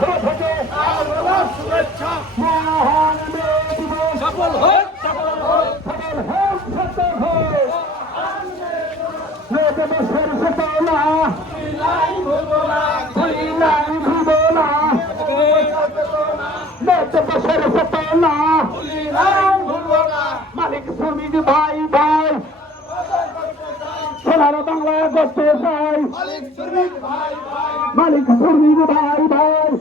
পক্ষ থেকে শুভেচ্ছা মহান মে দিবস সফল হোক সফল হোক সত্য হোক মে দিবসের চেতনা ভুলিলাই ভুলব না মে দিবসের চেতনা মালিক শ্রমিক ভাই ভাই সোনার বাংলা করতে চাই মালিক শ্রমিক ভাই ভাই